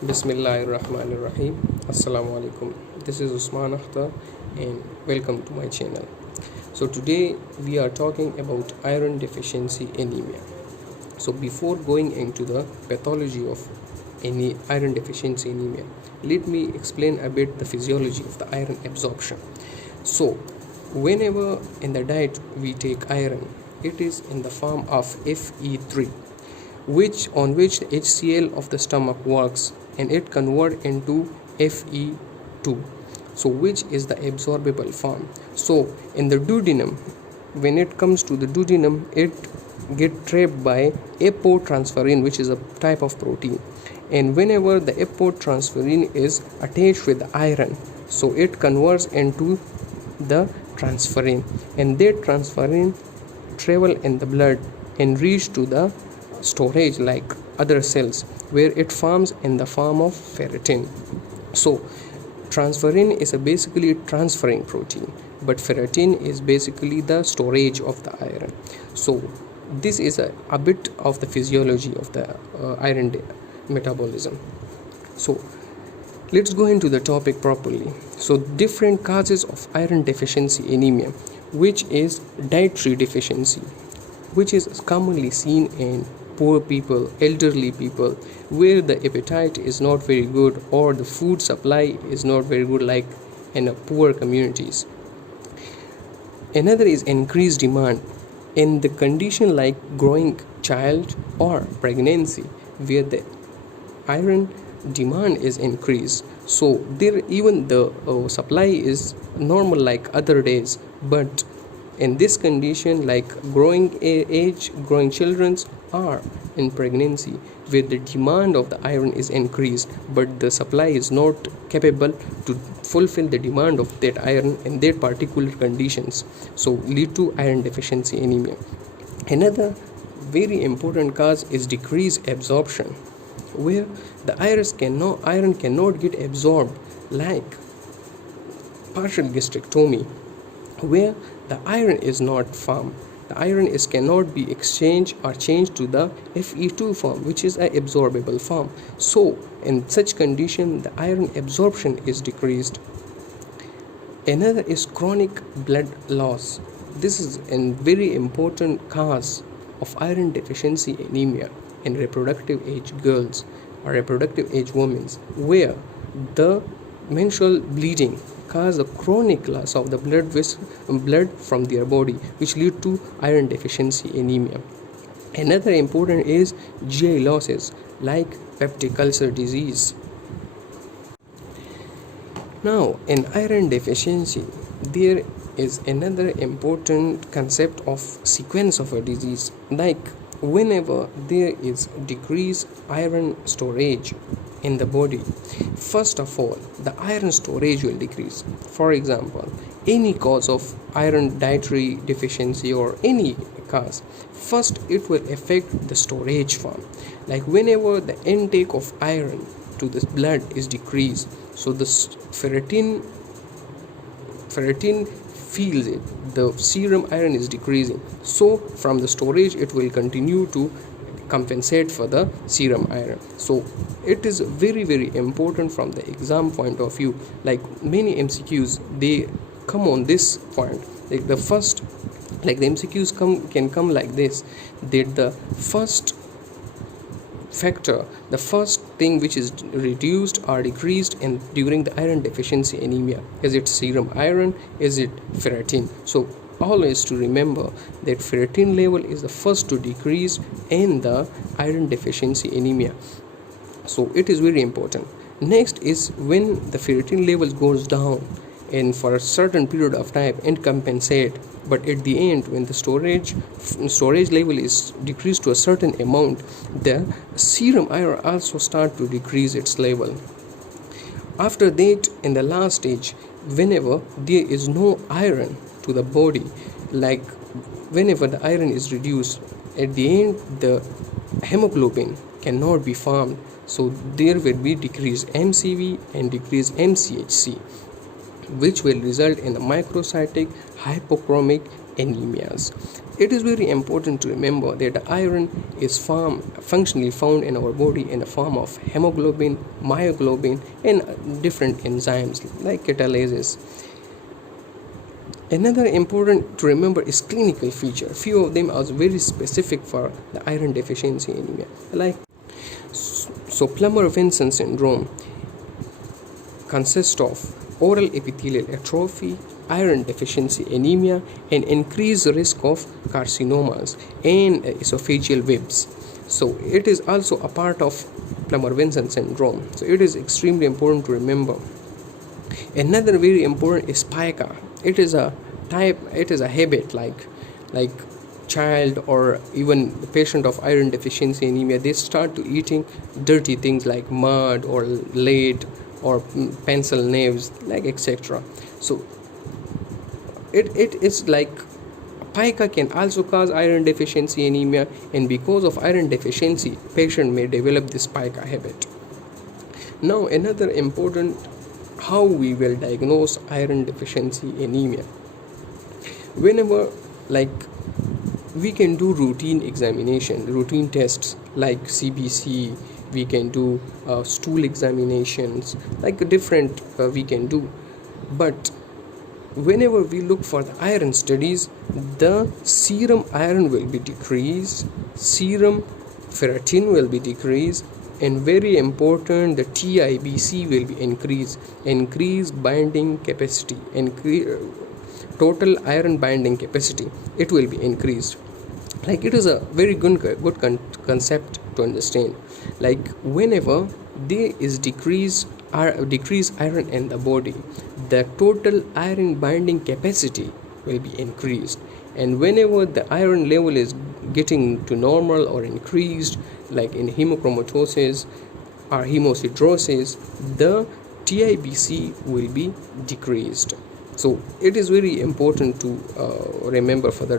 Bismillahirrahmanirrahim. Assalamu alaikum. This is Usman Akhtar and welcome to my channel. So today we are talking about iron deficiency anemia. So before going into the pathology of any iron deficiency anemia, let me explain a bit the physiology of the iron absorption. So whenever in the diet we take iron, it is in the form of Fe3, which the HCl of the stomach works and it convert into Fe2, so which is the absorbable form. So in the duodenum, when it comes to the duodenum, it get trapped by apotransferrin, which is a type of protein, and whenever the apotransferrin is attached with the iron, so it converts into the transferrin, and that transferrin travel in the blood and reach to the storage like other cells, where it forms in the form of ferritin. So transferrin is a basically transferring protein, but ferritin is basically the storage of the iron. So this is a bit of the physiology of the iron metabolism. So let's go into the topic properly. So different causes of iron deficiency anemia, which is dietary deficiency, which is commonly seen in poor people, elderly people, where the appetite is not very good or the food supply is not very good, like in poor communities. Another is increased demand in the condition like growing child or pregnancy, where the iron demand is increased. So there even the supply is normal like other days, but in this condition like growing children are in pregnancy, where the demand of the iron is increased but the supply is not capable to fulfill the demand of that iron in their particular conditions, so lead to iron deficiency anemia. Another very important cause is decreased absorption, where the iron cannot get absorbed, like partial gastrectomy, where the iron is not formed. The iron cannot be exchanged or changed to the Fe2 form, which is an absorbable form. So in such condition, the iron absorption is decreased. Another is chronic blood loss. This is a very important cause of iron deficiency anemia in reproductive age girls or reproductive age women, where the menstrual bleeding cause a chronic loss of the blood from their body, which lead to iron deficiency anemia. Another important is GI losses like peptic ulcer disease. Now in iron deficiency, there is another important concept of sequence of a disease, like whenever there is decreased iron storage in the body, first of all the iron storage will decrease. For example, any cause of iron dietary deficiency or any cause, first it will affect the storage form, like whenever the intake of iron to the blood is decreased, so the ferritin feels it, the serum iron is decreasing, so from the storage it will continue to compensate for the serum iron. So it is very important from the exam point of view, like many MCQs they come on this point, like the MCQs can come like this, that the first factor, the first thing which is reduced or decreased during the iron deficiency anemia, is it serum iron, is it ferritin? So always to remember that ferritin level is the first to decrease in the iron deficiency anemia, so it is very important. Next is when the ferritin levels goes down and for a certain period of time and compensate, but at the end when the storage level is decreased to a certain amount, the serum iron also start to decrease its level. After that, in the last stage, whenever there is no iron to the body, like whenever the iron is reduced, at the end the hemoglobin cannot be formed, so there will be decreased MCV and decreased MCHC, which will result in a microcytic hypochromic anemias. It is very important to remember that iron is functionally found in our body in the form of hemoglobin, myoglobin, and different enzymes like catalases. Another important to remember is clinical feature. Few of them are very specific for the iron deficiency anemia. Like so, Plummer-Vinson syndrome consists of oral epithelial atrophy, iron deficiency anemia, and increased risk of carcinomas and esophageal webs. So it is also a part of Plummer-Vinson syndrome. So it is extremely important to remember. Another very important is Spica. It is a habit like child or even the patient of iron deficiency anemia, they start to eating dirty things like mud or lead or pencil nails, like etc. So it is like pica can also cause iron deficiency anemia, and because of iron deficiency patient may develop this pica habit. Now another important, how we will diagnose iron deficiency anemia. Whenever we can do routine tests like CBC, we can do stool examinations, like different we can do. But whenever we look for the iron studies, the serum iron will be decreased, serum ferritin will be decreased, and very important, the TIBC will be increased binding capacity, total iron binding capacity, it will be increased. Like it is a very good concept to understand. Like whenever there is decreased iron in the body, the total iron binding capacity will be increased, and whenever the iron level is getting to normal or increased, like in hemochromatosis or hemosiderosis, the TIBC will be decreased. So it is very important to remember for that.